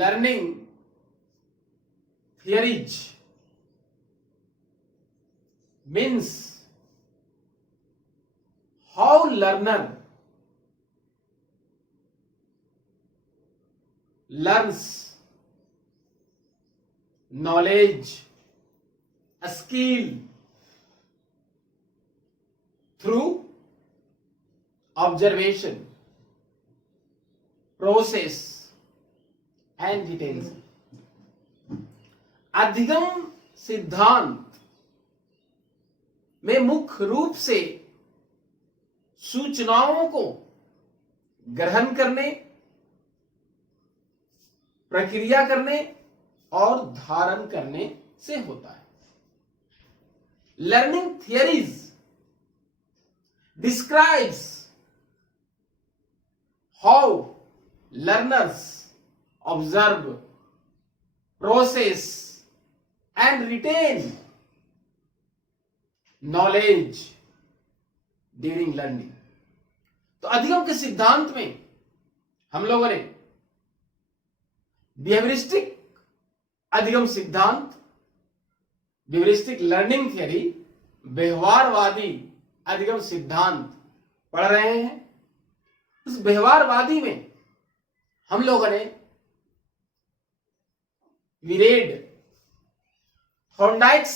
learning theories means how learner learns knowledge, a skill through observation, process and details. अधिगम सिद्धांत में मुख्य रूप से सूचनाओं को ग्रहण करने, प्रक्रिया करने और धारण करने से होता है. Learning theories describes how learners observe, process and retain knowledge during learning. तो अधिगम के सिद्धांत में हम लोगों ने बिहेवियरिस्टिक अधिगम सिद्धांत, बिहेवियरिस्टिक लर्निंग थियरी, व्यवहारवादी अधिगम सिद्धांत पढ़ रहे हैं. उस व्यवहारवादी में हम लोगों ने we read Thorndike's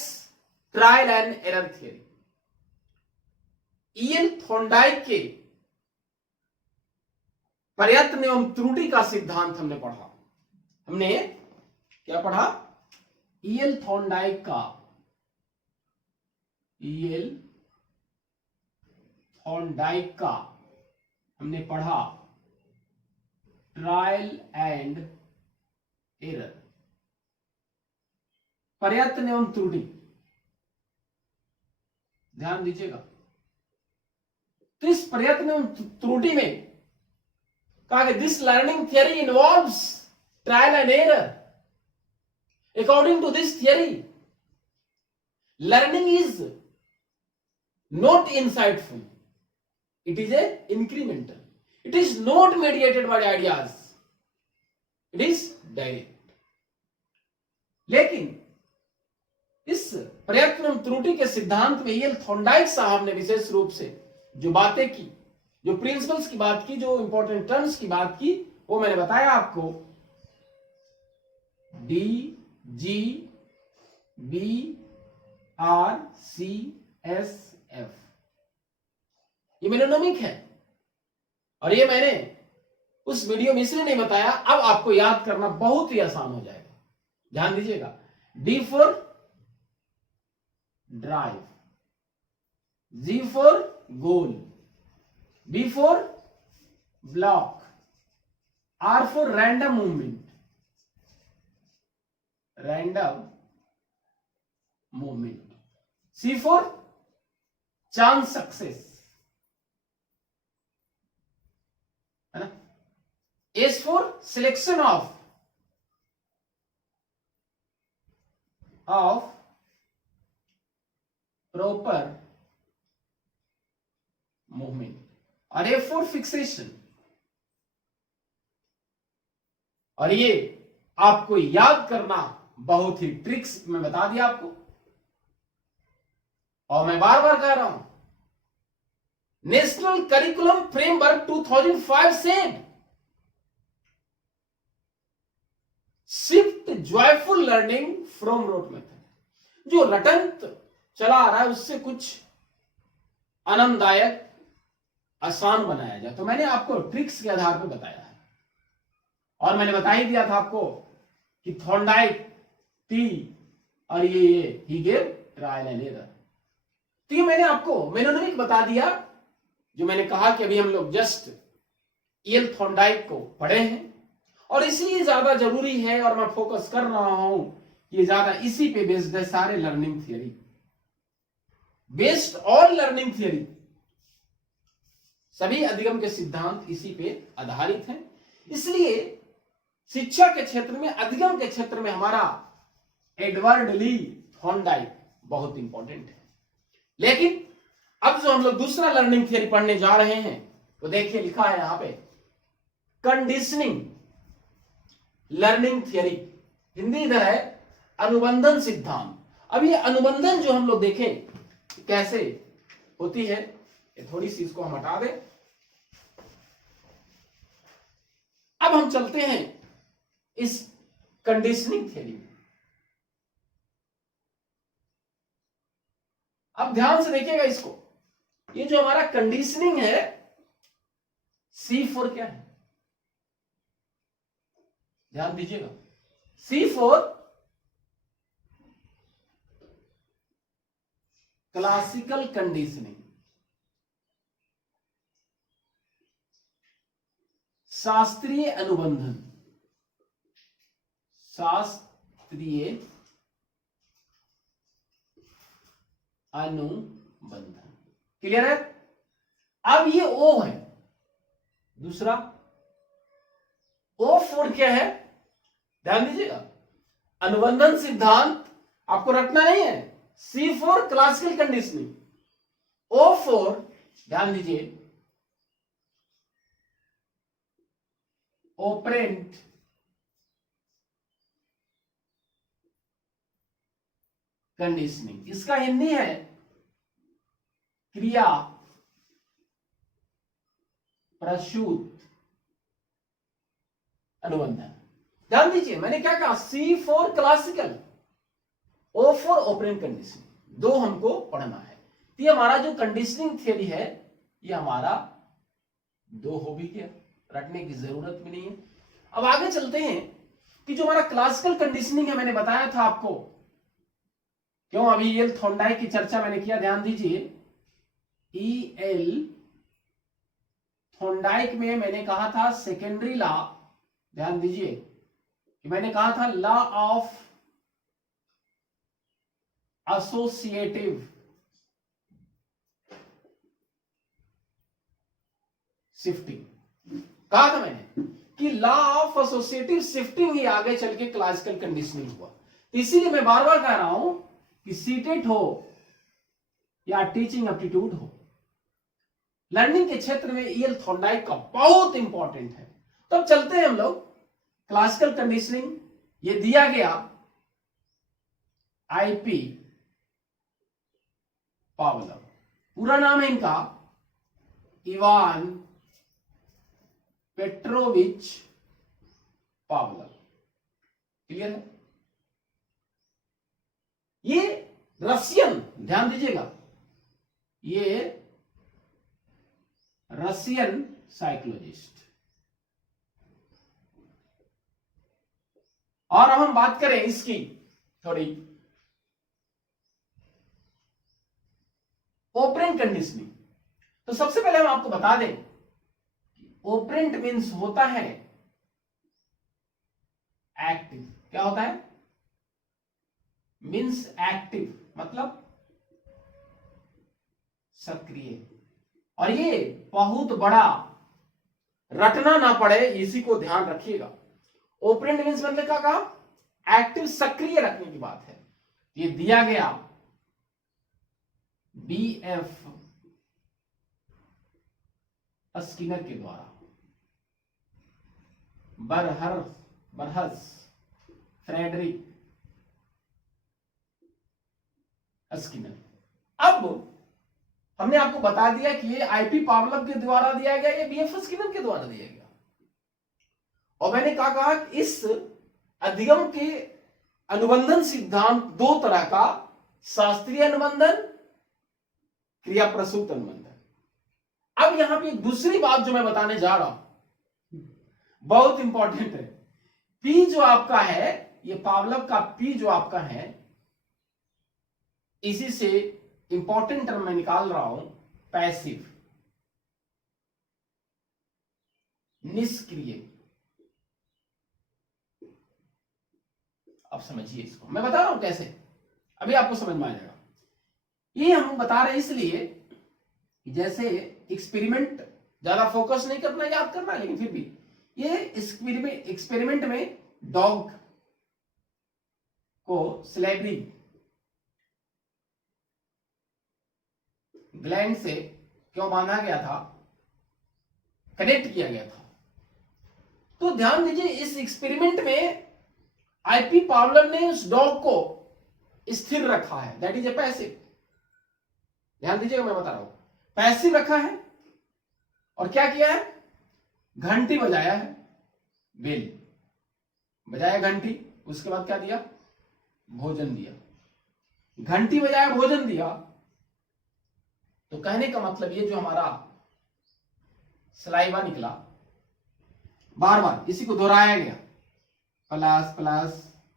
trial and error theory. E L Thorndike के प्रयत्न एवं त्रुटि का सिद्धांत हमने पढ़ा. हमने क्या पढ़ा? ईएल थॉर्नडाइक का, ईएल थॉर्नडाइक का हमने पढ़ा ट्रायल एंड एरर, प्रयत्न एवं त्रुटि. ध्यान दीजिएगा. तो इस प्रयत्न एवं त्रुटि में कहा कि this learning theory involves trial and error. According to this theory, learning is not insightful. It is a incremental. It is not mediated by ideas. It is direct. लेकिन इस प्रयत्न एवं त्रुटि के सिद्धांत में ईएल थॉर्नडाइक साहब ने विशेष रूप से जो बातें की, जो प्रिंसिपल्स की बात की, जो इंपॉर्टेंट टर्म्स की बात की, वो मैंने बताया आपको. D G B R C S F, ये मेनोनिमिक है. और ये मैंने उस वीडियो में इसलिए नहीं बताया, अब आपको याद करना बहुत ही आसान हो जाएगा. ध्यान दीजिएगा. D for drive, G for goal, B for block, R for random movement, random movement, C for chance success, है ना, S for selection of proper movement, और ए फॉर फिक्सेशन. और ये आपको याद करना बहुत ही ट्रिक्स में बता दिया आपको. और मैं बार बार कह रहा हूं, national curriculum framework 2005 said shift joyful learning from rote method. जो रटंत चला आ रहा है उससे कुछ आनंददायक, आसान बनाया जाए. तो मैंने आपको ट्रिक्स के आधार पर बताया है. और मैंने बता ही दिया था आपको कि थॉर्नडाइक टी और ये he gave trial and error. तो ये मैंने आपको मेनोनिमिक बता दिया, जो मैंने कहा कि अभी हम लोग जस्ट ईएल थॉर्नडाइक को पढ़े हैं और इसलिए ज्यादा जरूरी है. और मैं फोकस कर रहा हूं कि ज्यादा इसी पे बेस्ड है सारे learning theory, based all learning theory. सभी अधिगम के सिद्धांत इसी पे आधारित हैं. इसलिए शिक्षा के क्षेत्र में, अधिगम के क्षेत्र में हमारा एडवर्ड ली थॉर्नडाइक बहुत इंपॉर्टेंट है. लेकिन अब जो हम लोग दूसरा लर्निंग थियरी पढ़ने जा रहे हैं, तो देखिए लिखा है यहां पे कंडीशनिंग लर्निंग थियरी, हिंदी इधर है अनुबंधन सिद्धांत। अब ये अनुबंधन जो हम लोग देखें कैसे होती है, ये थोड़ी सी इसको हम हटा दें। अब हम चलते हैं इस कंडीशनिंग थियरी में। अब ध्यान से देखिएगा इसको, ये जो हमारा कंडीशनिंग है C4 क्या है, ध्यान दीजिएगा। C4 क्लासिकल कंडीशनिंग, शास्त्रीय अनुबंधन, शास्त्रीय अनुबंधन, क्लियर है। अब ये O है, दूसरा O4 क्या है, ध्यान दीजिएगा। अनुबंधन सिद्धांत आपको रखना नहीं है, C4 क्लासिकल कंडीशनिंग, O4 ध्यान दीजिए ऑपरेंट कंडीशनिंग, इसका हिंदी है क्रिया प्रसूत अनुबंधन। ध्यान दीजिए मैंने क्या कहा, C4 classical, O4 operant conditioning, दो हमको पढ़ना है। तो ये हमारा जो कंडीशनिंग थियरी है ये हमारा दो हो भी गया, रटने की जरूरत भी नहीं है। अब आगे चलते हैं कि जो हमारा क्लासिकल कंडीशनिंग है, मैंने बताया था आपको, क्यों अभी ईएल थॉर्नडाइक की चर्चा मैंने किया, ध्यान दीजिए। ईएल थॉर्नडाइक में मैंने कहा था सेकेंडरी लॉ, ध्यान दीजिए कि मैंने कहा था लॉ ऑफ एसोसिएटिव शिफ्टिंग, कहा था मैंने कि लॉ ऑफ एसोसिएटिव शिफ्टिंग ही आगे चल के क्लासिकल कंडीशनिंग हुआ। इसीलिए मैं बार बार कह रहा हूं कि सीटेट हो या टीचिंग एप्टीट्यूड हो, लर्निंग के क्षेत्र में ईएल थॉर्नडाइक का बहुत इंपॉर्टेंट है। तो अब चलते हैं हम लोग क्लासिकल कंडीशनिंग, ये दिया गया आईपी पावलोव, पूरा नाम है इनका इवान पेट्रोविच पावलोव, क्लियर है। ये रशियन, ध्यान दीजिएगा, ये रशियन साइकोलॉजिस्ट। और अब हम बात करें इसकी थोड़ी ऑपरेंट कंडीशनिंग, तो सबसे पहले हम आपको बता दें ऑपरेंट मीन्स होता है एक्टिव, क्या होता है, मीन्स एक्टिव मतलब सक्रिय, और ये बहुत बड़ा रटना ना पड़े इसी को ध्यान रखिएगा। ऑपरेंट मीन्स मतलब क्या कहा, एक्टिव सक्रिय रखने की बात है। ये दिया गया बीएफ स्किनर के द्वारा, बरहस फ्रेडरिक स्किनर। अब हमने आपको बता दिया कि ये आईपी पावलोव के द्वारा दिया गया, ये बीएफ स्किनर के द्वारा दिया गया। और मैंने कहा कि इस अधिगम के अनुबंधन सिद्धांत दो तरह का, शास्त्रीय अनुबंधन, क्रिया प्रसूत अनुबंधन। अब यहां पे दूसरी बात जो मैं बताने जा रहा हूं बहुत इंपॉर्टेंट है। पी जो आपका है, ये पावलोव का पी जो आपका है, इसी से इंपॉर्टेंट टर्म मैं निकाल रहा हूं, पैसिव, निष्क्रिय। अब समझिए इसको, मैं बता रहा हूं कैसे, अभी आपको समझ में आ जाएगा। ये हम बता रहे हैं इसलिए जैसे एक्सपेरिमेंट ज्यादा फोकस नहीं करना, याद करना, लेकिन फिर भी ये एक्सपेरिमेंट में डॉग को स्लेवरी ग्लैंड से क्यों बांधा गया था, कनेक्ट किया गया था। तो ध्यान दीजिए, इस एक्सपेरिमेंट में आईपी पावलर ने उस डॉग को स्थिर रखा है, दैट इज ए पैसिव। ध्यान दीजिएगा, मैं बता रहा हूं, पैसिव रखा है और क्या किया है, घंटी बजाया है, बेल बजाया घंटी, उसके बाद क्या दिया, भोजन दिया। घंटी बजाया, भोजन दिया, तो कहने का मतलब ये जो हमारा सलाइवा निकला, बार बार इसी को दोहराया गया, प्लस प्लस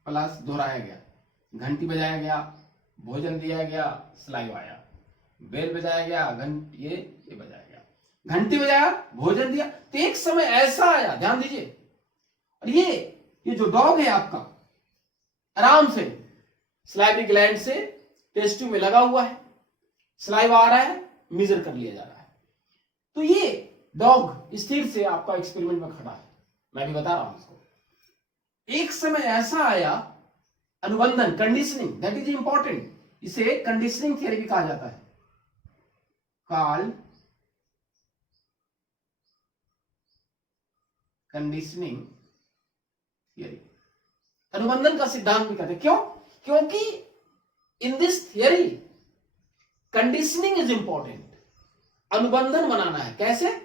प्लस दोहराया गया, घंटी बजाया गया, भोजन दिया गया, सलाइवा आया, बेल बजाया गया, ये बजाया गया, घंटी बजाया, भोजन दिया। तो एक समय ऐसा आया, ध्यान दीजिए, और ये जो डॉग है आपका आराम से सलाइवरी ग्लैंड से टेस्ट ट्यूब में लगा हुआ है, सलाइवा आ रहा है, मेजर कर लिया जा रहा है। तो ये डॉग स्थिर से आपका एक्सपेरिमेंट में खड़ा है, मैं भी बता रहा हूं इसको। एक समय ऐसा आया, अनुबंधन, कंडीशनिंग, दैट इज इंपॉर्टेंट, इसे कंडीशनिंग थियरी भी कहा जाता है, कॉल्ड कंडीशनिंग थियरी। अनुबंधन का सिद्धांत भी कहते हैं, क्यों? क्योंकि in this theory conditioning is important. अनुबंधन बनाना है, कैसे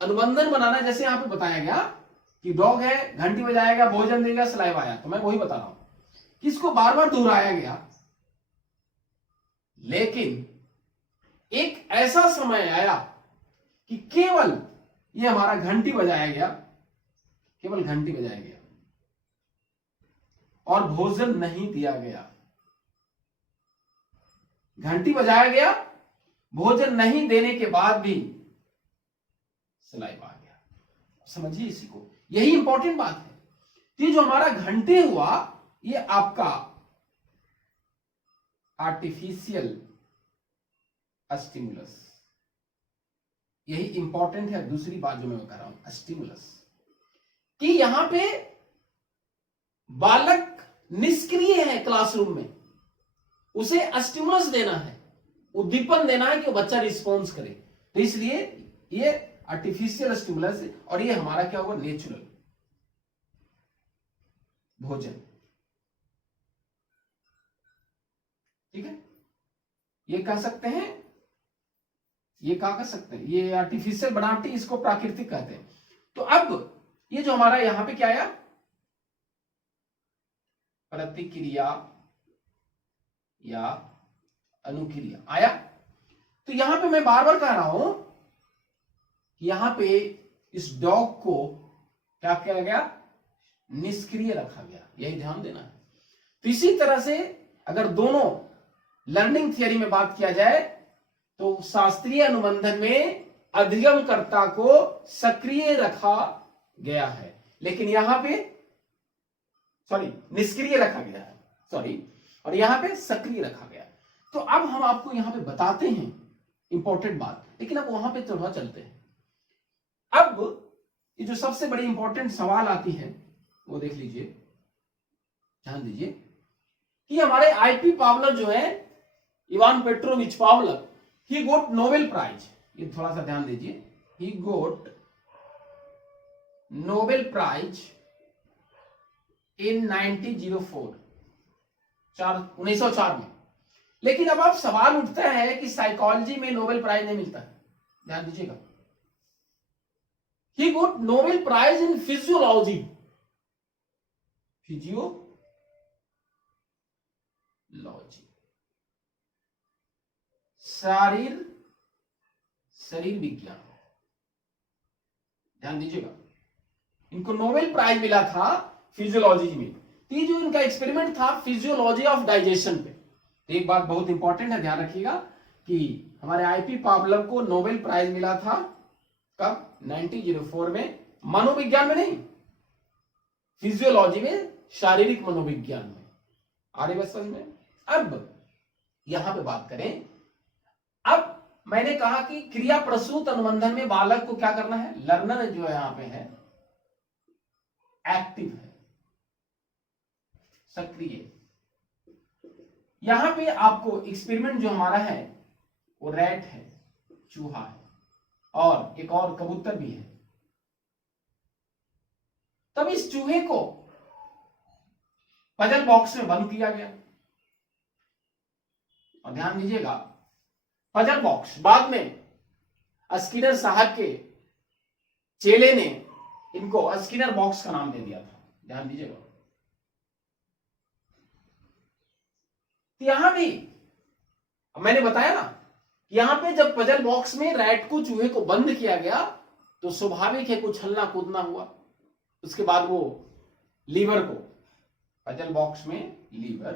अनुबंधन बनाना है? जैसे यहां पे बताया गया कि डॉग है, घंटी बजाएगा, भोजन देगा, सलाइवा आया, तो मैं वही बता रहा हूं कि इसको बार बार दोहराया गया, लेकिन एक ऐसा समय आया कि केवल ये हमारा घंटी बजाया गया, केवल घंटी बजाया गया और भोजन नहीं दिया गया। घंटी बजाया गया, भोजन नहीं देने के बाद भी सलाइवा आ गया। समझिए इसी को, यही इंपॉर्टेंट बात है। ये जो हमारा घंटे हुआ, ये आपका आर्टिफिशियल स्टिमुलस, यही इंपॉर्टेंट है। दूसरी बात जो मैं कह रहा हूं, स्टिमुलस, कि यहां पे बालक निष्क्रिय है क्लासरूम में, उसे स्टिमुलस देना है, उद्दीपन देना है कि वो बच्चा रिस्पॉन्स करे। तो इसलिए ये आर्टिफिशियल स्टिमुलस है और ये हमारा क्या होगा, नेचुरल भोजन। ठीक है, ये कह सकते हैं, ये क्या कर सकते हैं, ये आर्टिफिशियल बनावटी, इसको प्राकृतिक कहते हैं। तो अब ये जो हमारा यहां पे क्या आया, प्रतिक्रिया या अनुक्रिया आया। तो यहां पे मैं बार बार कह रहा हूं, यहां पे इस डॉग को क्या किया गया, निष्क्रिय रखा गया, यही ध्यान देना है। तो इसी तरह से अगर दोनों लर्निंग थियरी में बात किया जाए तो शास्त्रीय अनुबंधन में अधिगमकर्ता को सक्रिय रखा गया है, लेकिन यहां पे निष्क्रिय रखा गया है, और यहां पे सक्रिय रखा गया। तो अब हम आपको यहां पे बताते हैं इंपॉर्टेंट बात, लेकिन अब वहां पे थोड़ा चलते हैं। अब ये जो सबसे बड़ी इंपॉर्टेंट सवाल आती है वो देख लीजिए, ध्यान दीजिए कि हमारे आईपी पावलर जो है, इवान पेट्रोविच पावलर, ही गोट नोबेल प्राइज। ये थोड़ा सा ध्यान दीजिए, ही गोट नोबेल प्राइज इन 1904, 1904 में। लेकिन अब आप सवाल उठता है कि साइकोलॉजी में नोबेल प्राइज नहीं मिलता है, ध्यान दीजिएगा। ही गोट नोबेल प्राइज इन फिजियोलॉजी, शरीर विज्ञान, ध्यान दीजिएगा, इनको नोबेल प्राइज मिला था फिजियोलॉजी में। तो ये जो इनका एक्सपेरिमेंट था फिजियोलॉजी ऑफ डाइजेशन पे, तो एक बात बहुत इंपॉर्टेंट है, ध्यान रखिएगा कि हमारे आईपी पावलर को नोबेल प्राइज मिला था कब, 1904 में, मनोविज्ञान में नहीं, फिजियोलॉजी में, शारीरिक मनोविज्ञान में। आ रही बात समझ में? अब यहां पे बात करें, अब मैंने कहा कि क्रिया प्रसूत अनुबंधन में बालक को क्या करना है, लर्नर जो यहां पे है एक्टिव है, सक्रिय। यहां पे आपको एक्सपेरिमेंट जो हमारा है वो रैट है, चूहा है, और एक और कबूतर भी है। तब इस चूहे को पजल बॉक्स में बंद किया गया। और ध्यान दीजिएगा, पजल बॉक्स बाद में स्किनर साहब के चेले ने इनको स्किनर बॉक्स का नाम दे दिया था। ध्यान दीजिएगा, यहां भी मैंने बताया ना, यहां पे जब पजल बॉक्स में रैट को, चूहे को बंद किया गया तो स्वाभाविक है कुछ हलना कूदना हुआ। उसके बाद वो लीवर को, पजल बॉक्स में लीवर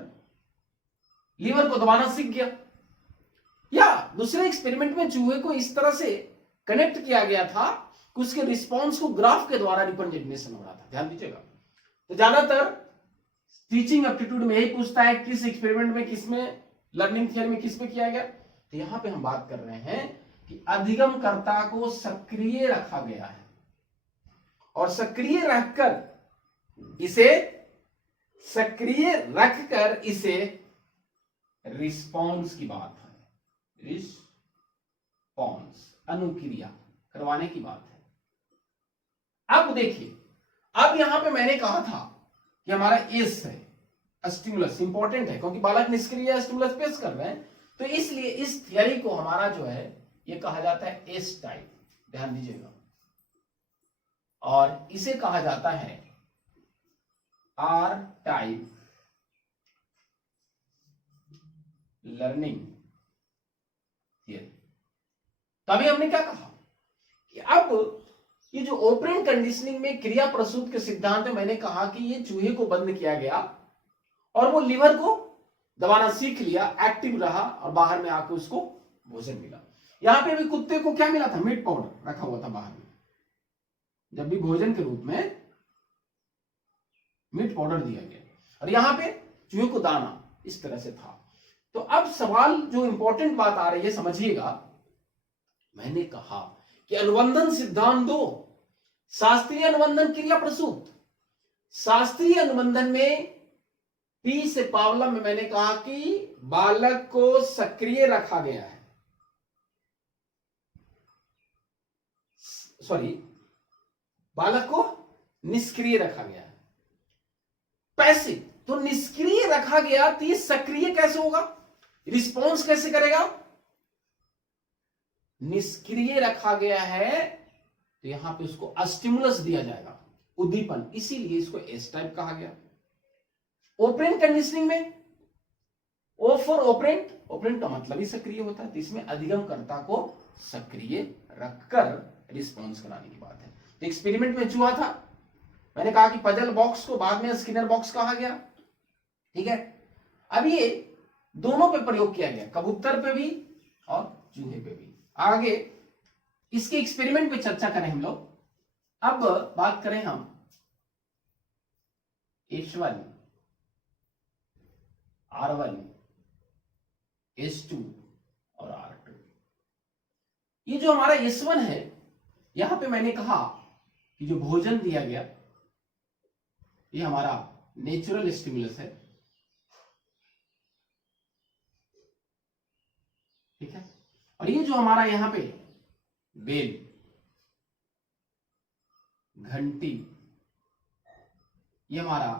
को दबाना सीख गया। या दूसरे एक्सपेरिमेंट में चूहे को इस तरह से कनेक्ट किया गया था कि उसके रिस्पॉन्स को ग्राफ के द्वारा रिप्रेजेंटेशन हो रहा था। ध्यान दीजिएगा, तो ज्यादातर टीचिंग एप्टीट्यूड में यही पूछता है किस एक्सपेरिमेंट में, किसमें, लर्निंग थियरी में किस में किया गया। तो यहां पे हम बात कर रहे हैं कि अधिगमकर्ता को सक्रिय रखा गया है और सक्रिय रखकर इसे रिस्पॉन्स की बात है, रिस्पॉन्स अनुक्रिया करवाने की बात है। अब देखिए, अब यहां पे मैंने कहा था कि हमारा एस है, स्टिमुलस इंपॉर्टेंट है क्योंकि बालक निष्क्रिय स्टिमुलस पेश कर रहे हैं, तो इसलिए इस थियरी को हमारा जो है ये कहा जाता है एस टाइप। ध्यान दीजिएगा, और इसे कहा जाता है आर टाइप लर्निंग थियरी। तभी हमने क्या कहा कि अब ये जो ऑपरेंट कंडीशनिंग में क्रिया प्रसूत के सिद्धांत में मैंने कहा कि ये चूहे को बंद किया गया और वो लिवर को दबाना सीख लिया, एक्टिव रहा और बाहर में आके उसको भोजन मिला। यहां पे भी कुत्ते को क्या मिला था? मीट पाउडर रखा हुआ था बाहर में, जब भी भोजन के रूप में मीट पाउडर दिया गया, और यहां पे चूहे को दाना इस तरह से था। तो अब सवाल जो इंपॉर्टेंट बात आ रही है, समझिएगा, मैंने कहा कि अनुबंधन सिद्धांत 2, शास्त्रीय अनुबंधन क्रिया प्रसूत। शास्त्रीय अनुबंधन में पी से पावलम में मैंने कहा कि बालक को सक्रिय रखा गया है, बालक को निष्क्रिय रखा गया है। पैसिव, तो निष्क्रिय रखा गया तो ये सक्रिय कैसे होगा? रिस्पॉन्स कैसे करेगा? निष्क्रिय रखा गया है तो यहां पे उसको स्टिमुलस दिया जाएगा, उद्दीपन, इसीलिए इसको एस टाइप कहा गया। ओपरेंट कंडीशनिंग में ओ फॉर ओपरेंट, ओपरेंट का मतलब ही सक्रिय होता है, तो इसमें अधिगमकर्ता को सक्रिय रखकर रिस्पॉन्स कराने की बात है। तो एक्सपेरिमेंट में चूहा था, मैंने कहा कि पजल बॉक्स को बाद में स्किनर बॉक्स कहा गया, ठीक है। अब ये दोनों पे प्रयोग किया गया, कबूतर पे भी और चूहे पे भी। आगे इसके एक्सपेरिमेंट पे चर्चा करें हम लोग। अब बात करें हम H1, R1, H2 और R2। ये जो हमारा S1 है, यहां पे मैंने कहा कि जो भोजन दिया गया ये हमारा नेचुरल स्टिमुलस है, ठीक है। और ये जो हमारा यहां पे बेल, घंटी, ये हमारा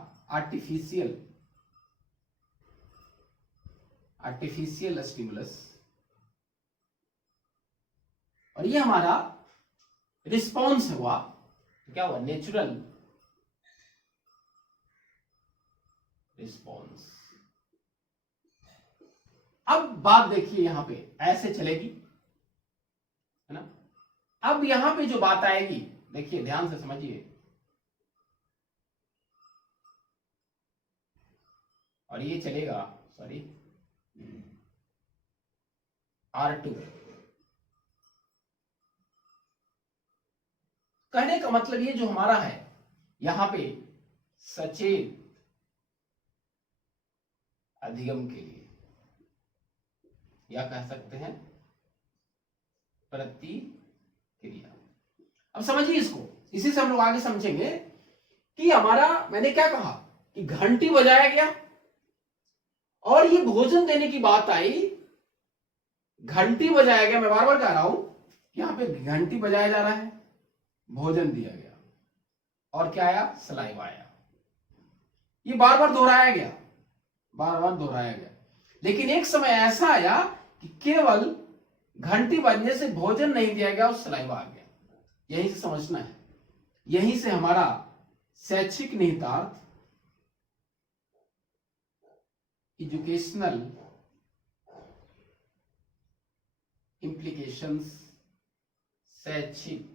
आर्टिफिशियल स्टिमुलस, और ये हमारा रिस्पॉन्स हुआ, तो क्या हुआ? Natural response. अब बात देखिए, यहां पे ऐसे चलेगी, है ना। अब यहां पे जो बात आएगी, देखिए ध्यान से समझिए, और ये चलेगा, सॉरी, R2। कहने का मतलब ये जो हमारा है यहां पे सचेत अधिगम के लिए, या कह सकते हैं प्रतिक्रिया। अब समझिए इसको, इसी से हम लोग आगे समझेंगे कि हमारा, मैंने क्या कहा कि घंटी बजाया गया और ये भोजन देने की बात आई, घंटी बजाया गया, मैं बार बार कह रहा हूं, यहां पे घंटी बजाया जा रहा है, भोजन दिया गया और क्या आया, सलाइवा आया। ये बार बार दोहराया गया, बार बार दोहराया गया। लेकिन एक समय ऐसा आया कि केवल घंटी बजने से भोजन नहीं दिया गया और सलाइवा आ गया। यहीं से समझना है, यहीं से हमारा शैक्षिक निहितार्थ, एजुकेशनल इंप्लीकेशंस, शैक्षिक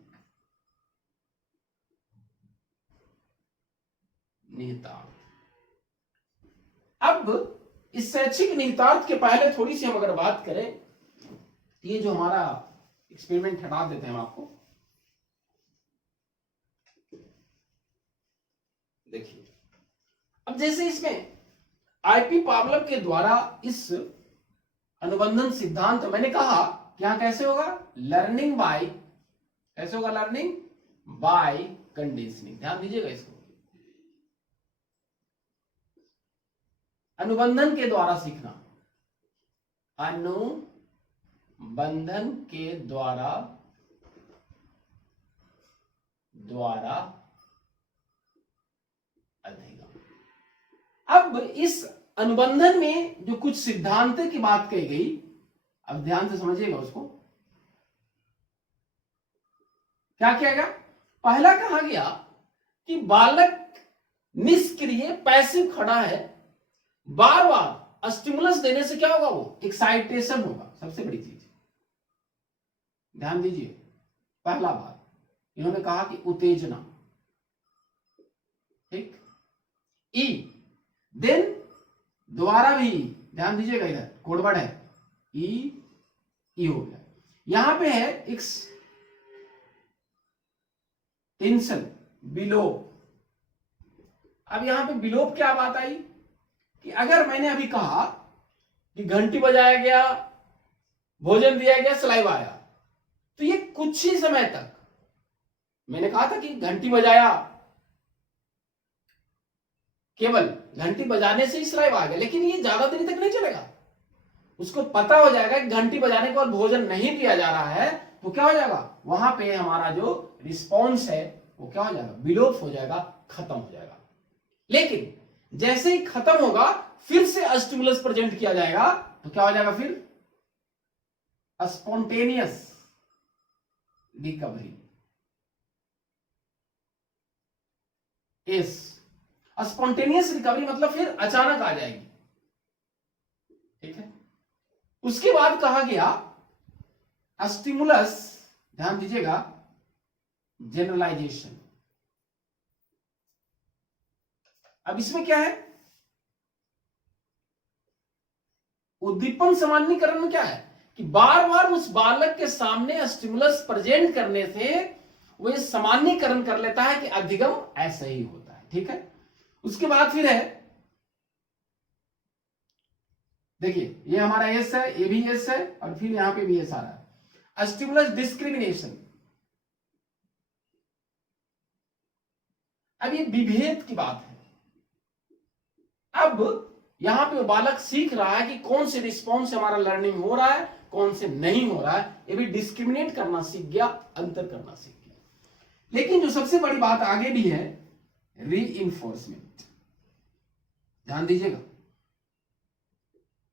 निहितार्थ। अब इस शैक्षिक निहितार्थ के पहले थोड़ी सी हम अगर बात करें, ये जो हमारा एक्सपेरिमेंट हटा देते हैं हम आपको, देखिए। अब जैसे इसमें आईपी पावलोव के द्वारा इस अनुबंधन सिद्धांत, मैंने कहा यहां कैसे होगा, लर्निंग बाय, कैसे होगा, लर्निंग बाय कंडीशनिंग। ध्यान दीजिएगा इसको, अनुबंधन के द्वारा सीखना, अनुबंधन के द्वारा अधिगम। अब इस अनुबंधन में जो कुछ सिद्धांत की बात कही गई, अब ध्यान से समझिएगा उसको। क्या किया गया, पहला कहा गया कि बालक निष्क्रिय पैसिव खड़ा है, बार बार स्टिमुलस देने से क्या होगा, वो एक्साइटेशन होगा। सबसे बड़ी चीज ध्यान दीजिए, पहला बात इन्होंने कहा कि उत्तेजना, ठीक। ई देन दोबारा भी ध्यान दीजिएगा, इधर कोडवर्ड है ई हो गया। यहां पे है एक टेंशन, बिलोप। अब यहां पे बिलोप क्या बात आई कि अगर मैंने अभी कहा कि घंटी बजाया गया, भोजन दिया गया, सलाइवा आया, तो ये कुछ ही समय तक, मैंने कहा था कि घंटी बजाया, केवल घंटी बजाने से ही सलाइवा आ गया, लेकिन ये ज्यादा देर तक नहीं चलेगा। उसको पता हो जाएगा कि घंटी बजाने के बाद भोजन नहीं दिया जा रहा है, तो क्या हो जाएगा, वहां पे हमारा जो रिस्पॉन्स है वो क्या हो जाएगा, विलोप हो जाएगा, खत्म हो जाएगा। लेकिन जैसे ही खत्म होगा फिर से स्टिमुलस प्रेजेंट किया जाएगा, तो क्या हो जाएगा, फिर स्पॉन्टेनियस रिकवरी। इस स्पॉन्टेनियस रिकवरी मतलब फिर अचानक आ जाएगी, ठीक है। उसके बाद कहा गया स्टिमुलस, ध्यान दीजिएगा, जनरलाइजेशन। अब इसमें क्या है, उद्दीपन सामान्यीकरण में क्या है कि बार बार उस बालक के सामने स्टिमुलस प्रेजेंट करने से वो सामान्यीकरण कर लेता है कि अधिगम ऐसा ही होता है, ठीक है। उसके बाद फिर है, देखिए ये हमारा एस है, ये भी एस है, और फिर यहां पे भी एस आ रहा है, स्टिमुलस डिस्क्रिमिनेशन। अब ये विभेद की बात है। अब यहां पे वो बालक सीख रहा है कि कौन से रिस्पॉन्स से हमारा लर्निंग हो रहा है, कौन से नहीं हो रहा है, ये भी डिस्क्रिमिनेट करना सीख गया, अंतर करना सीख गया। लेकिन जो सबसे बड़ी बात आगे भी है, रीइंफोर्समेंट। ध्यान दीजिएगा,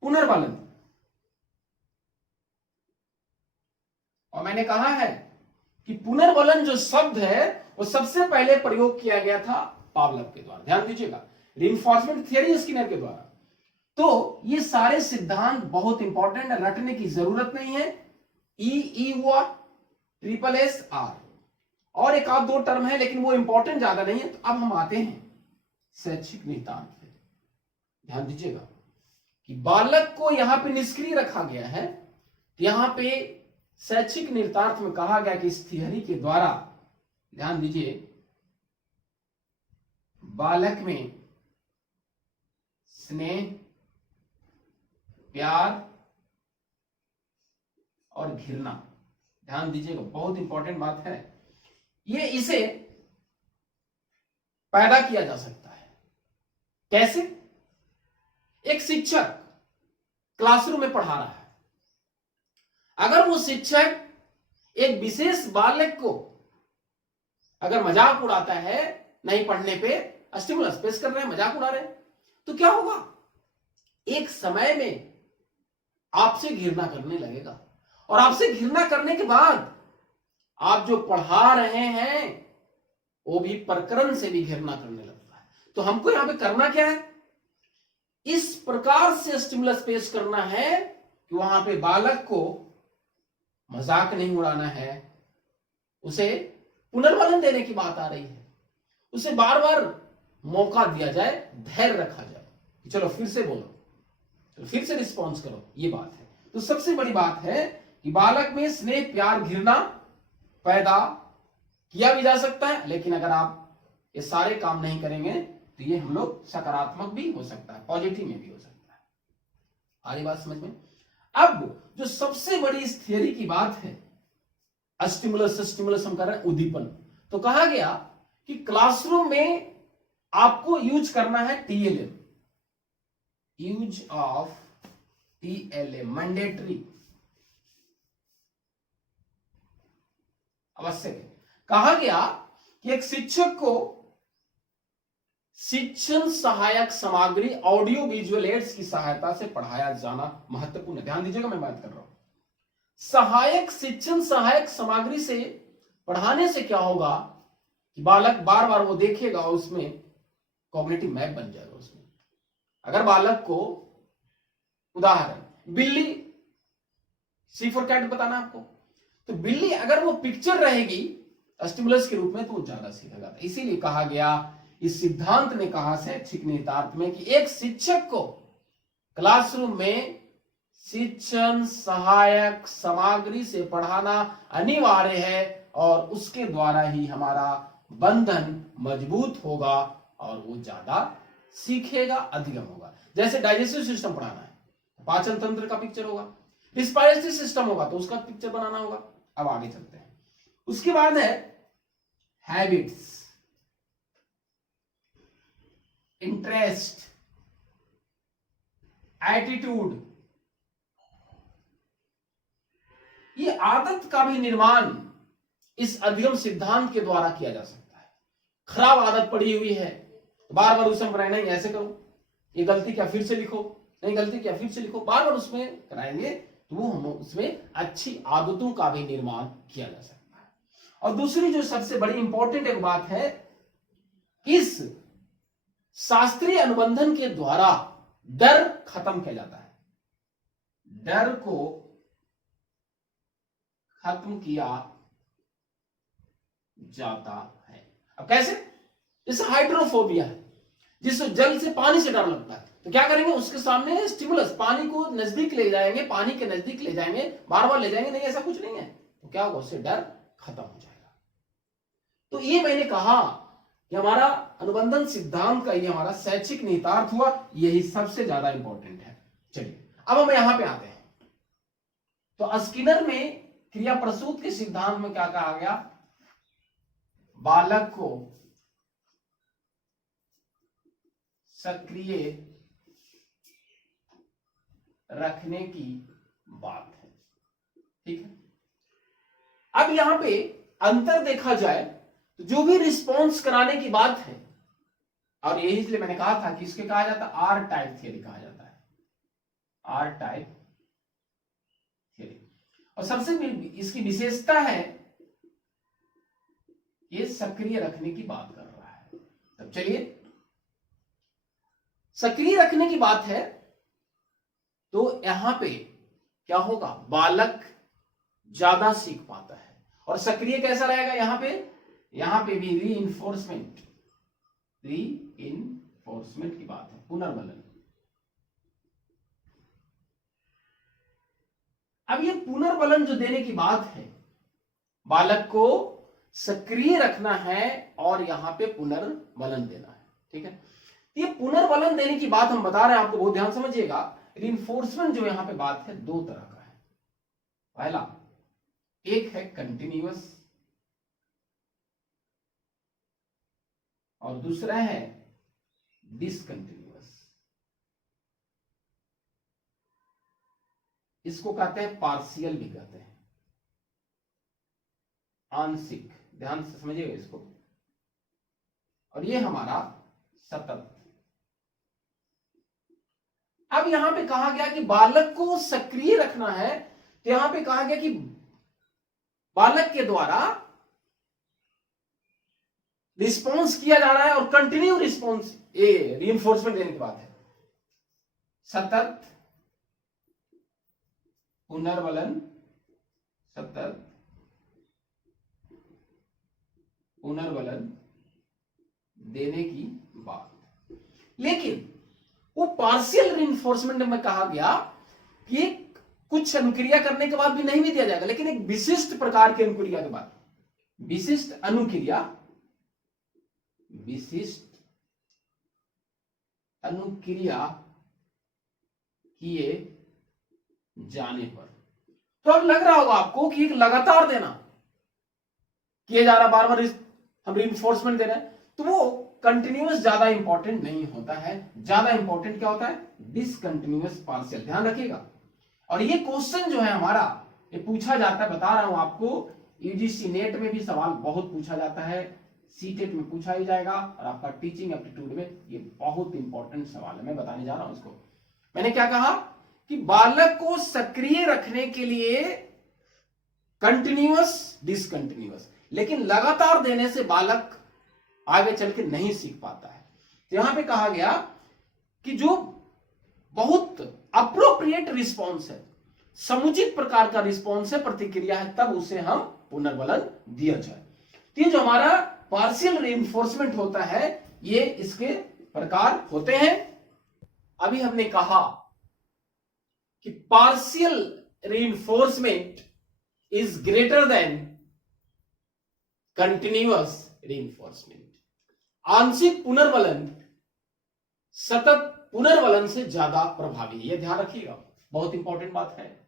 पुनर्बलन। और मैंने कहा है कि पुनर्बलन जो शब्द है वो सबसे पहले प्रयोग किया गया था पावलोव के द्वारा। ध्यान दीजिएगा, रीइंफोर्समेंट थियरी स्किनर के द्वारा। तो ये सारे सिद्धांत बहुत इंपॉर्टेंट है, रटने की जरूरत नहीं है। ई हुआ, ट्रिपल एस आर, और एक आध दो टर्म है लेकिन वो इंपॉर्टेंट ज्यादा नहीं है। तो अब हम आते हैं शैक्षिक निहितार्थ पे। ध्यान दीजिएगा कि बालक को यहां पे निष्क्रिय रखा गया है, यहां पे शैक्षिक निहितार्थ में कहा गया कि इस थियरी के द्वारा, ध्यान दीजिए, बालक में स्नेह, प्यार और घृणा, ध्यान दीजिएगा बहुत इंपॉर्टेंट बात है, ये इसे पैदा किया जा सकता है। कैसे? एक शिक्षक क्लासरूम में पढ़ा रहा है, अगर वो शिक्षक एक विशेष बालक को अगर मजाक उड़ाता है, नहीं पढ़ने पे स्टिमुलस पेश कर रहे हैं, मजाक उड़ा रहे हैं, तो क्या होगा, एक समय में आपसे घृणा करने लगेगा, और आपसे घृणा करने के बाद आप जो पढ़ा रहे हैं वो भी प्रकरण से भी घृणा करने लगता है। तो हमको यहां पे करना क्या है, इस प्रकार से स्टिमुलस पेश करना है कि वहां पे बालक को मजाक नहीं उड़ाना है, उसे पुनर्वलन देने की बात आ रही है, उसे बार बार मौका दिया जाए, धैर्य रखा जाए, चलो फिर से बोलो, चलो फिर से रिस्पॉन्स करो, ये बात है। तो सबसे बड़ी बात है कि बालक में स्नेह प्यार घृणा पैदा किया भी जा सकता है, लेकिन अगर आप ये सारे काम नहीं करेंगे तो ये हम लोग सकारात्मक भी हो सकता है, पॉजिटिव में भी हो सकता है। आ रही बात समझ में? अब जो सबसे बड़ी इस थियरी की बात है, स्टिमुलस स्टिमुलस हम कर रहे हैं उद्दीपन, तो कहा गया कि क्लासरूम में आपको यूज करना है TLM, use of TLM mandatory, आवश्यक है। कहा गया कि एक शिक्षक को शिक्षण सहायक सामग्री ऑडियो विजुअल एड्स की सहायता से पढ़ाया जाना महत्वपूर्ण है। ध्यान दीजिएगा, मैं बात कर रहा हूं सहायक शिक्षण सहायक सामग्री से पढ़ाने से क्या होगा कि बालक बार बार वो देखेगा और उसमें कॉग्निटिव मैप बन जाएगा। उसमें अगर बालक को उदाहरण बिल्ली, सी फॉर कैट बताना आपको, तो बिल्ली अगर वो पिक्चर रहेगी स्टिमुलस के रूप में तो वो ज्यादा सीखेगा। इसीलिए कहा गया, इस सिद्धांत ने कहा शैक्षिक निहितार्थ में कि एक शिक्षक को क्लासरूम में शिक्षण सहायक सामग्री से पढ़ाना अनिवार्य है, और उसके द्वारा ही हमारा बंधन मजबूत होगा और वो ज्यादा सीखेगा, अधिगम होगा। जैसे डाइजेस्टिव सिस्टम पढ़ाना है, पाचन तंत्र का पिक्चर होगा, रिस्पायरेटरी सिस्टम होगा तो उसका पिक्चर बनाना होगा। अब आगे चलते हैं, उसके बाद है हैबिट्स, इंटरेस्ट, एटीट्यूड, ये आदत का भी निर्माण इस अधिगम सिद्धांत के द्वारा किया जा सकता है। खराब आदत पड़ी हुई है, बार बार उसमें कराएंगे, नहीं ऐसे करो, ये गलती क्या फिर से लिखो, नहीं गलती क्या फिर से लिखो, बार बार उसमें कराएंगे तो वो हम उसमें अच्छी आदतों का भी निर्माण किया जा सकता है। और दूसरी जो सबसे बड़ी इंपॉर्टेंट एक बात है, इस शास्त्रीय अनुबंधन के द्वारा डर खत्म किया जाता है, डर को खत्म किया जाता है। अब कैसे? जैसे हाइड्रोफोबिया है, जिसको जल से पानी से डर लगता है, तो क्या करेंगे, उसके सामने स्टिमुलस, पानी को नजदीक ले जाएंगे, पानी के नजदीक ले जाएंगे, बार बार ले जाएंगे, नहीं ऐसा कुछ नहीं है, तो क्या होगा, उससे डर खत्म हो जाएगा। तो ये मैंने कहा कि हमारा अनुबंधन सिद्धांत का ये हमारा शैक्षिक निहितार्थ हुआ, यही सबसे ज्यादा इंपॉर्टेंट है। चलिए अब हम यहां पे आते हैं, तो स्किनर में क्रिया प्रसूत के सिद्धांत में क्या कहा गया, बालक को सक्रिय रखने की बात है, ठीक है। अब यहां पे अंतर देखा जाए तो जो भी रिस्पॉन्स कराने की बात है, और यही इसलिए मैंने कहा था कि इसके कहा जाता है आर टाइप थियरी कहा जाता है, आर टाइप थियरी। और सबसे इसकी विशेषता है ये सक्रिय रखने की बात कर रहा है। तब चलिए, सक्रिय रखने की बात है तो यहां पे क्या होगा, बालक ज्यादा सीख पाता है। और सक्रिय कैसा रहेगा, यहां पे भी रीइंफोर्समेंट की बात है, पुनर्बलन। अब ये पुनर्बलन जो देने की बात है, बालक को सक्रिय रखना है और यहां पे पुनर्बलन देना है, ठीक है। ये पुनर्बलन देने की बात हम बता रहे हैं आपको, बहुत ध्यान समझिएगा। रिइंफोर्समेंट जो यहां पे बात है दो तरह का है। पहला एक है कंटिन्यूअस और दूसरा है डिसकंटिन्यूअस। इसको कहते हैं पार्शियल भी कहते हैं, आंशिक, ध्यान से समझिएगा इसको। और ये हमारा सतत। अब यहां पे कहा गया कि बालक को सक्रिय रखना है, तो यहां पे कहा गया कि बालक के द्वारा रिस्पॉन्स किया जा रहा है और कंटिन्यू रिस्पॉन्स, ये रीइंफोर्समेंट देने की बात है। सतत पुनर्वलन, सतत पुनर्वलन देने की बात। लेकिन वो पार्शियल रीइंफोर्समेंट में कहा गया कि कुछ अनुक्रिया करने के बाद भी नहीं भी दिया जाएगा, लेकिन एक विशिष्ट प्रकार की अनुक्रिया के बाद, विशिष्ट अनुक्रिया, विशिष्ट अनुक्रिया किए जाने पर। तो अब लग रहा होगा आपको कि एक लगातार देना किए जा रहा, बार बार हम रीइंफोर्समेंट दे रहे हैं, तो वो कंटिन्यूअस ज्यादा इंपॉर्टेंट नहीं होता है। ज्यादा इंपॉर्टेंट क्या होता है? Discontinuous partial. ध्यान रखिएगा। और ये क्वेश्चन जो है हमारा, ये पूछा जाता है, बता रहा हूं आपको, यूजीसी नेट में भी सवाल बहुत पूछा जाता है, सीटेट में पूछा ही जाएगा, और आपका टीचिंग एप्टीट्यूड में ये बहुत इंपॉर्टेंट सवाल है। मैं बताने जा रहा हूं इसको। मैंने क्या कहा कि बालक को सक्रिय रखने के लिए कंटिन्यूअस, डिसकंटिन्यूअस, लेकिन लगातार देने से बालक आगे चल के नहीं सीख पाता है। तो यहां पे कहा गया कि जो बहुत अप्रोप्रिएट रिस्पॉन्स है, समुचित प्रकार का रिस्पॉन्स है, प्रतिक्रिया है, तब उसे हम पुनर्वलन दिया जाए। तो ये जो हमारा पार्शियल रीइंफोर्समेंट होता है, ये इसके प्रकार होते हैं। अभी हमने कहा कि partial reinforcement is greater than continuous reinforcement. आंशिक पुनर्वलन सतत पुनर्वलन से ज्यादा प्रभावी है, यह ध्यान रखिएगा, बहुत इंपॉर्टेंट बात है।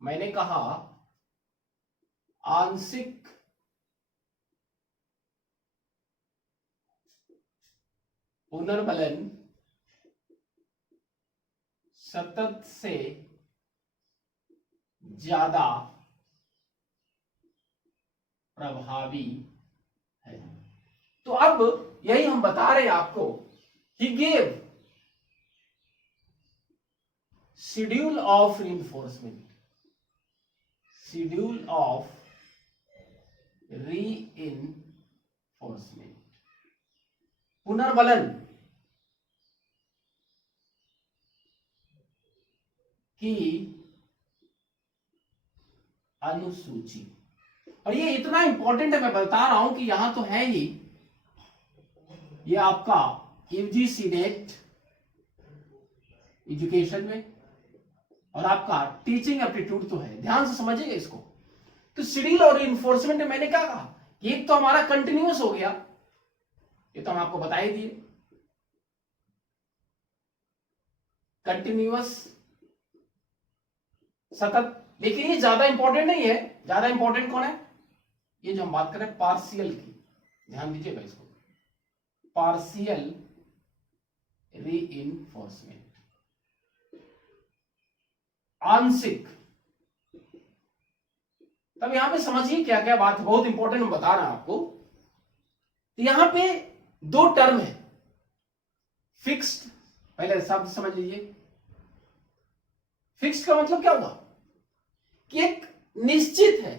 मैंने कहा आंशिक पुनर्वलन सतत से ज्यादा प्रभावी है। तो अब यही हम बता रहे हैं आपको, he gave schedule of reinforcement, schedule of reinforcement, पुनर्वलन की अनुसूची। और ये इतना इंपॉर्टेंट है, मैं बता रहा हूं कि यहां तो है ही, ये आपका यूजीसी नेट एजुकेशन में और आपका टीचिंग एप्टीट्यूड तो है, ध्यान से समझिएगा इसको। तो शेड्यूल और रीइंफोर्समेंट में मैंने क्या कहा, एक तो हमारा कंटिन्यूअस हो गया, ये तो हम आपको बता ही दिए, कंटिन्यूअस सतत। लेकिन ये ज्यादा इंपॉर्टेंट नहीं है, ज्यादा इंपॉर्टेंट कौन है? ये जो हम बात कर रहे हैं पार्शियल की, ध्यान दीजिएगा इसको, पार्शियल रीइंफोर्समेंट, आंशिक। तब यहां पे समझिए क्या क्या बात है, बहुत इंपॉर्टेंट बता रहा हूं आपको। तो यहां पे दो टर्म है, फिक्स्ड, पहले शब्द समझ लीजिए। फिक्स्ड का मतलब क्या हुआ कि एक निश्चित है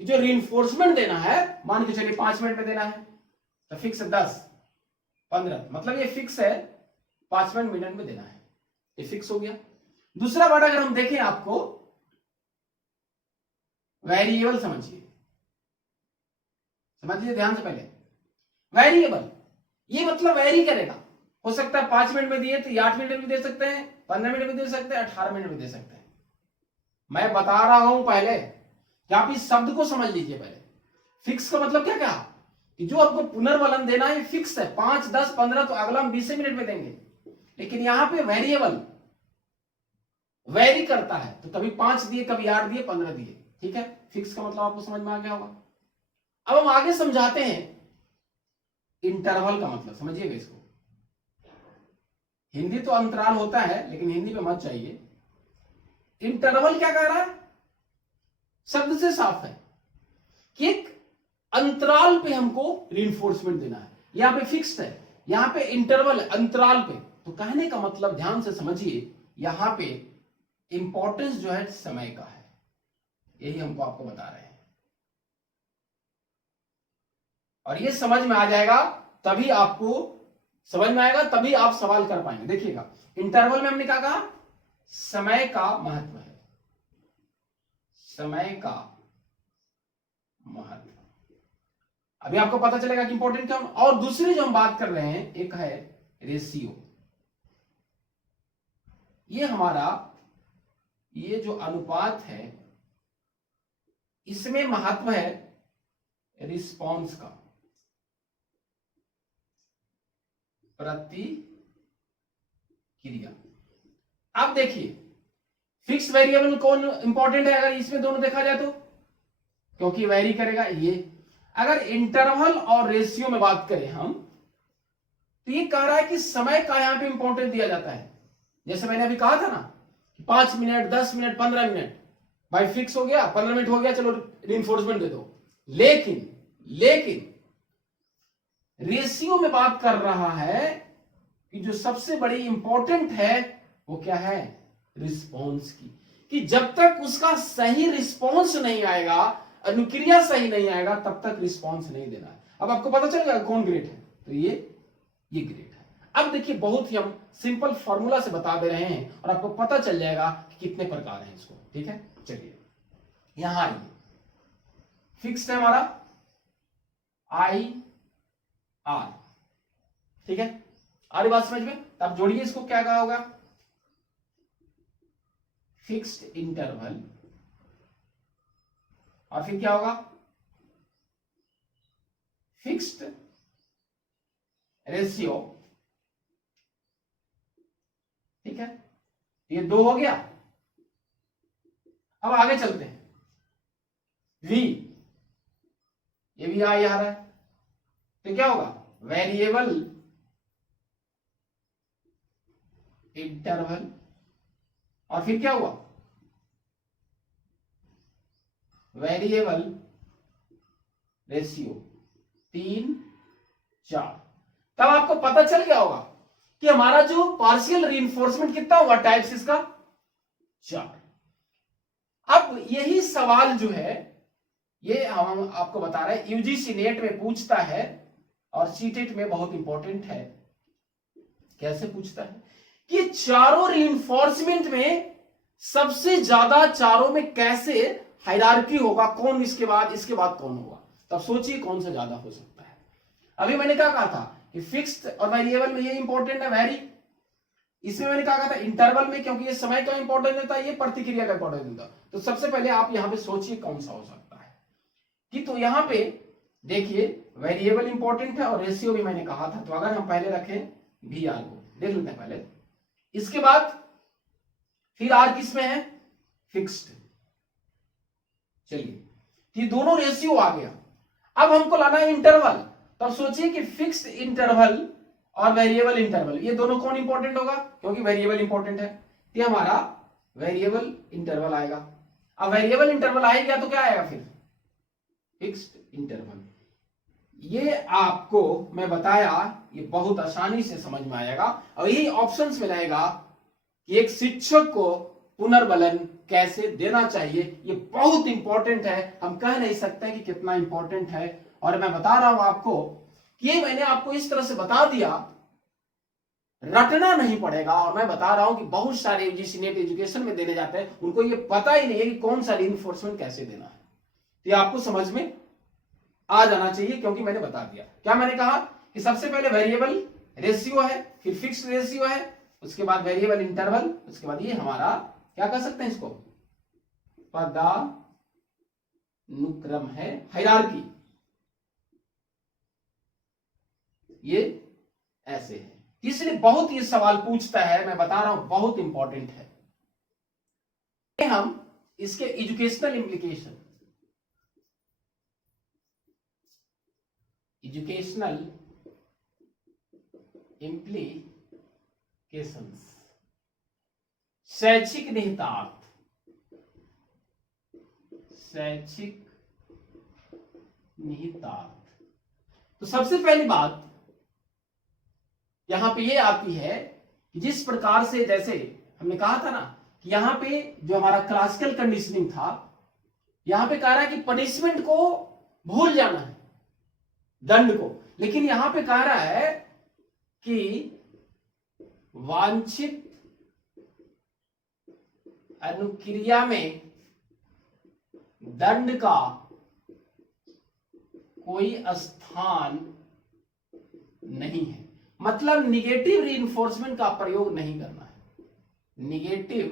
कि जो रीइंफोर्समेंट देना है, मान के चलिए 5 मिनट में देना है, तो फिक्स 10 15, मतलब ये फिक्स है 5 मिनट में देना है, ये फिक्स हो गया। दूसरा वर्ड अगर हम देखें आपको, वेरिएबल समझिए, समझिए ध्यान से। पहले वेरिएबल, ये मतलब वेरी करेगा, हो सकता है 5 मिनट में दिए तो ये 8 मिनट में दे सकते हैं, 15 मिनट में दे सकते हैं, 18 मिनट में दे सकते हैं। मैं बता रहा हूं पहले कि आप इस शब्द को समझ लीजिए। पहले फिक्स का मतलब क्या कहा कि जो आपको पुनर्वलन देना है फिक्स है, 5 10 15, तो अगला हम 20 मिनट में देंगे। लेकिन यहां पे वेरिएबल वेरी करता है, तो कभी 5 दिए, कभी 8 दिए, 15 दिए, ठीक है। फिक्स का मतलब आपको समझ में आ गया होगा। अब हम आगे समझाते हैं इंटरवल का मतलब, समझिएगा इसको। हिंदी तो अंतराल होता है, लेकिन हिंदी पे मत चाहिए। इंटरवल क्या कह रहा है? शब्द से साफ है कि एक अंतराल पे हमको रीइंफोर्समेंट देना है। यहां पे फिक्स्ड है, यहां पे इंटरवल है, अंतराल पे। तो कहने का मतलब ध्यान से समझिए, यहां पे इंपॉर्टेंस जो है समय का है, यही हमको आपको बता रहे हैं। और ये समझ में आ जाएगा तभी आपको समझ में आएगा, तभी आप सवाल कर पाएंगे। देखिएगा, इंटरवल में हमने क्या कहा, समय का महत्व है, समय का महत्व। अभी आपको पता चलेगा कि इंपॉर्टेंट क्या। और दूसरी जो हम बात कर रहे हैं, एक है रेशियो। ये हमारा ये जो अनुपात है, इसमें महत्व है रिस्पॉन्स का, प्रतिक्रिया। अब देखिए, फिक्स वेरिएबल कौन इंपॉर्टेंट है अगर इसमें दोनों देखा जाए तो, क्योंकि वेरी करेगा ये। अगर इंटरवल और रेशियो में बात करें हम, तो ये कह रहा है कि समय का यहां पे इंपॉर्टेंट दिया जाता है। जैसे मैंने अभी कहा था ना, 5 मिनट, 10 मिनट, 15 मिनट, भाई फिक्स हो गया, 15 मिनट हो गया, चलो रीइंफोर्समेंट दे दो। लेकिन रेशियो में बात कर रहा है कि जो सबसे बड़ी इंपॉर्टेंट है वो क्या है, रिस्पॉन्स की। कि जब तक उसका सही रिस्पॉन्स नहीं आएगा, अनुक्रिया सही नहीं आएगा, तब तक रिस्पॉन्स नहीं देना है। अब आपको पता चल जाएगा कौन ग्रेट है, तो ये ग्रेट है। अब देखिए, बहुत ही हम सिंपल फॉर्मूला से बता दे रहे हैं और आपको पता चल जाएगा कि कितने प्रकार हैं इसको। ठीक है, चलिए यहां आइए। फिक्स्ड है हमारा आई आर, ठीक है, आ रही बात समझ में। तो आप जोड़िए इसको, क्या कहा होगा, फिक्स्ड इंटरवल, और फिर क्या होगा, फिक्स्ड रेशियो। ठीक है, ये 2 हो गया। अब आगे चलते हैं, v, ये भी आई आ रहा है, तो क्या होगा, वेरिएबल इंटरवल, और फिर क्या हुआ, वेरिएबल रेशियो, 3, 4। तब आपको पता चल गया होगा कि हमारा जो पार्शियल रीइंफोर्समेंट कितना हुआ, टाइप्स इसका 4। अब यही सवाल जो है, ये हम आपको बता रहे हैं, यूजीसी नेट में पूछता है और सीटेट में बहुत इंपॉर्टेंट है। कैसे पूछता है कि चारों रीइंफोर्समेंट में सबसे ज्यादा चारों में कैसे हायरार्की होगा, कौन इसके बाद कौन होगा। तब सोचिए कौन सा ज्यादा हो सकता है। अभी मैंने क्या कहा था कि फिक्स्ड और वेरिएबल में ये इंपॉर्टेंट है, वेरी। इसमें मैंने कहा था इंटरवल में, क्योंकि ये समय का इंपॉर्टेंट देता है, ये प्रतिक्रिया का इंपॉर्टेंट देता है। तो सबसे पहले आप यहां पे सोचिए कौन सा हो सकता है। कि तो यहां पे देखिए, वेरिएबल इंपॉर्टेंट है और रेशियो भी मैंने कहा था। तो अगर हम पहले रखें वी आर को, देख लेते हैं पहले, इसके बाद फिर आर किस में है, फिक्स्ड। चलिए, ये दोनों रेशियो आ गया। अब हमको लाना है इंटरवल। तो सोचिए कि फिक्स्ड इंटरवल और वेरिएबल इंटरवल, ये दोनों कौन इंपॉर्टेंट होगा, क्योंकि वेरिएबल इंपॉर्टेंट है, ये हमारा वेरिएबल इंटरवल आएगा। अब वेरिएबल इंटरवल आएगा तो क्या आएगा, फिर फिक्स्ड इंटरवल। ये आपको मैं बताया, ये बहुत आसानी से समझ में आएगा। और यही ऑप्शंस में रहेगा कि एक शिक्षक को पुनर्बलन कैसे देना चाहिए। ये बहुत इंपॉर्टेंट है, हम कह नहीं सकते कि कितना इंपॉर्टेंट है। और मैं बता रहा हूं आपको कि ये मैंने आपको इस तरह से बता दिया, रटना नहीं पड़ेगा। और मैं बता रहा हूं कि बहुत सारे यूजीसी नेट एजुकेशन में देने जाते हैं, उनको ये पता ही नहीं है कि कौन सा रीइंफोर्समेंट कैसे देना है। तो ये आपको समझ में आ जाना चाहिए, क्योंकि मैंने बता दिया। क्या मैंने कहा कि सबसे पहले वेरिएबल रेशियो है, फिर फिक्स्ड रेशियो है, उसके बाद वेरिएबल इंटरवल, उसके बाद ये हमारा क्या कह सकते हैं इसको, पदानुक्रम है, हायरार्की। ये ऐसे है। इसलिए बहुत ये सवाल पूछता है, मैं बता रहा हूं बहुत इंपॉर्टेंट है। हम इसके एजुकेशनल इम्प्लीकेशन, एजुकेशनल इम्प्लीकेशंस, शैक्षिक निहितार्थ, शैक्षिक निहितार्थ। तो सबसे पहली बात यहां पे ये आती है कि जिस प्रकार से, जैसे हमने कहा था ना कि यहां पे जो हमारा क्लासिकल कंडीशनिंग था, यहां पे कह रहा है कि पनिशमेंट को भूल जाना है, दंड को, लेकिन यहां पे कह रहा है कि वांछित अनुक्रिया में दंड का कोई स्थान नहीं है। मतलब निगेटिव रीइंफोर्समेंट का प्रयोग नहीं करना है, निगेटिव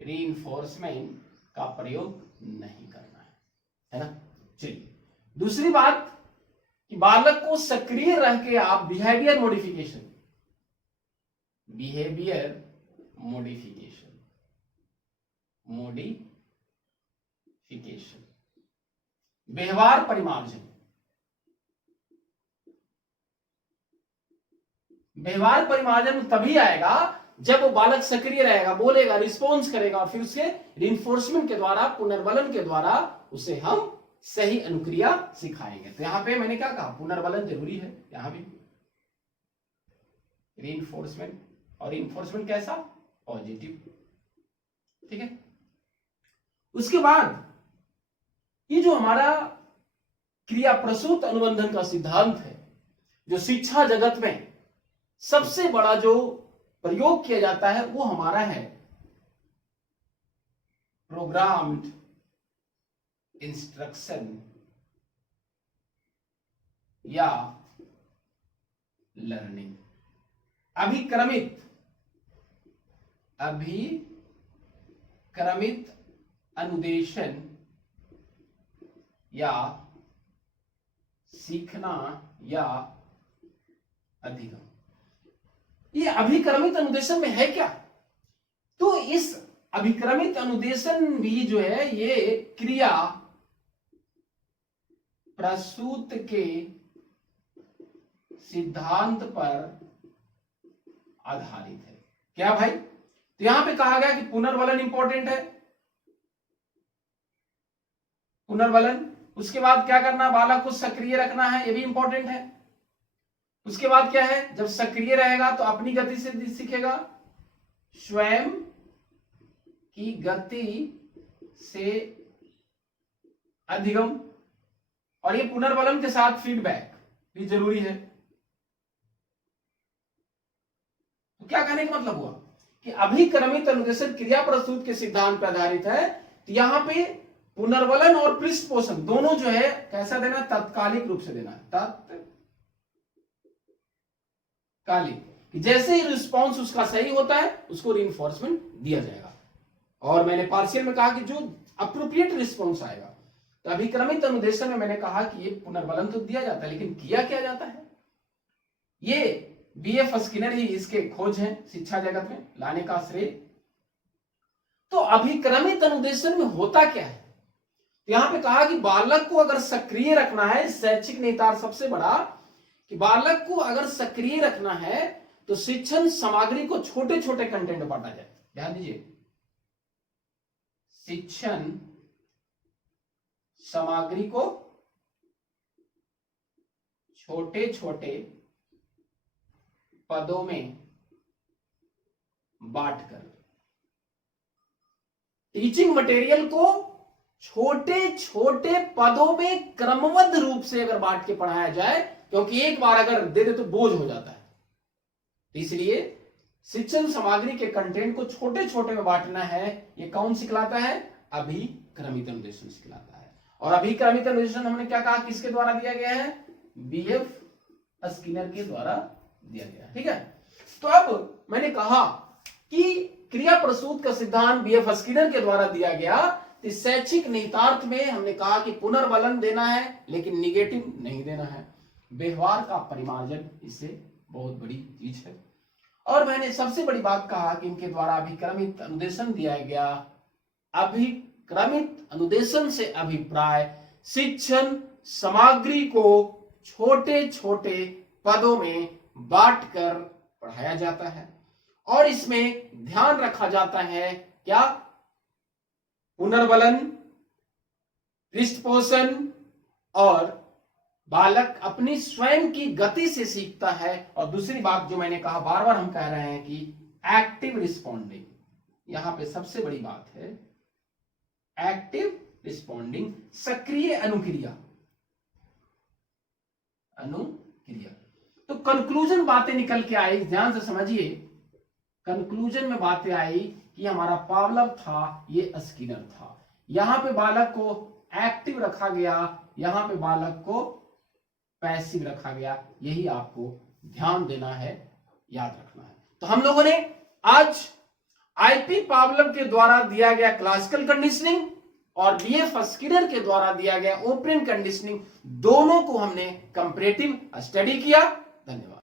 रीइंफोर्समेंट का प्रयोग नहीं करना है ना। चलिए दूसरी बात कि बालक को सक्रिय रह के आप बिहेवियर मॉडिफिकेशन व्यवहार परिमार्जन। व्यवहार परिमार्जन तभी आएगा जब वो बालक सक्रिय रहेगा, बोलेगा, रिस्पॉन्स करेगा, और फिर उसके रिइंफोर्समेंट के द्वारा, पुनर्बलन के द्वारा उसे हम सही अनुक्रिया सिखाएंगे। तो यहां पे मैंने क्या कहा, पुनर्बलन जरूरी है, यहां भी रिइंफोर्समेंट, और रिइंफोर्समेंट कैसा, पॉजिटिव, ठीक है। उसके बाद ये जो हमारा क्रिया प्रसूत अनुबंधन का सिद्धांत है, जो शिक्षा जगत में सबसे बड़ा जो प्रयोग किया जाता है, वो हमारा है प्रोग्राम्ड इंस्ट्रक्शन या लर्निंग। अभिक्रमित अनुदेशन या सीखना या अधिगम। ये अभिक्रमित अनुदेशन में है क्या? तो इस अभिक्रमित अनुदेशन भी जो है ये क्रिया प्रसूत के सिद्धांत पर आधारित है। क्या भाई? तो यहां पे कहा गया कि पुनर्बलन इंपॉर्टेंट है, पुनर्बलन। उसके बाद क्या करना, बालक को सक्रिय रखना है, ये भी इंपॉर्टेंट है। उसके बाद क्या है, जब सक्रिय रहेगा तो अपनी गति से सीखेगा, स्वयं की गति से अधिगम, और ये पुनर्बलन के साथ फीडबैक भी जरूरी है। तो क्या कहने का मतलब हुआ कि अभिक्रमित अनुदेशन क्रिया प्रसूत के सिद्धांत पर आधारित है। तो यहां पे पुनर्बलन और पृष्ठ पोषण दोनों जो है कैसा देना, तत्कालिक रूप से देना है, तत्कालिक। जैसे ही रिस्पॉन्स उसका सही होता है उसको रीइंफोर्समेंट दिया जाएगा। और मैंने पार्शियल में कहा कि जो अप्रोप्रिएट रिस्पॉन्स आएगा, तो अभिक्रमित अनुदेशन में मैंने कहा कि ये पुनर्बलन तो दिया जाता है, लेकिन किया क्या जाता है, ये बीएफ स्किनर ही इसके खोज हैं शिक्षा जगत में लाने का श्रेय। तो अभिक्रमित अनुदेशन में होता क्या है, यहां पे कहा कि बालक को अगर सक्रिय रखना है, शैक्षिक निहितार्थ सबसे बड़ा कि बालक को अगर सक्रिय रखना है तो शिक्षण सामग्री को छोटे छोटे कंटेंट में बांटा जाए। ध्यान दीजिए, शिक्षण सामग्री को छोटे छोटे पदों में बांटकर, टीचिंग मटेरियल को छोटे छोटे पदों में क्रमबद्ध रूप से अगर बांट के पढ़ाया जाए, क्योंकि एक बार अगर दे दे तो बोझ हो जाता है, इसलिए शिक्षण सामग्री के कंटेंट को छोटे छोटे में बांटना है। ये कौन सिखलाता है, अभिक्रमित अनुदेशन सिखलाता है। और अभिक्रमित अनुदेशन हमने क्या कहा, किसके द्वारा दिया गया है, बीएफ स्किनर के द्वारा दिया गया। ठीक है, तो अब मैंने कहा कि क्रिया प्रसूत का सिद्धांत बीएफ स्किनर के द्वारा दिया गया। तो शैक्षिक निहितार्थ में हमने कहा कि पुनर्बलन देना है, लेकिन निगेटिव नहीं देना है। व्यवहार का परिमार्जन इससे बहुत बड़ी चीज है। और मैंने सबसे बड़ी बात कहा कि इनके द्वारा अभिक्रमित अनुदेशन दिया गया। अभिक्रमित अनुदेशन से अभिप्राय शिक्षण सामग्री को छोटे छोटे पदों में बांटकर पढ़ाया जाता है, और इसमें ध्यान रखा जाता है क्या, पुनर्बलन, पृष्ठपोषण और बालक अपनी स्वयं की गति से सीखता है। और दूसरी बात जो मैंने कहा, बार बार हम कह रहे हैं कि एक्टिव रिस्पॉन्डिंग, यहां पे सबसे बड़ी बात है एक्टिव रिस्पॉन्डिंग, सक्रिय अनुक्रिया। तो कंक्लूजन बातें निकल के आई, ध्यान से समझिए। कंक्लूजन में बातें आई कि हमारा पावलव था, ये स्किनर था। यहां पे बालक को एक्टिव रखा गया, यहां पे बालक को पैसिव रखा गया। यही आपको ध्यान देना है, याद रखना है। तो हम लोगों ने आज आईपी पावलव के द्वारा दिया गया क्लासिकल कंडीशनिंग और बीएफ स्किनर के द्वारा दिया गया ओपरेंट कंडीशनिंग, दोनों को हमने कंपैरेटिव स्टडी किया। धन्यवाद।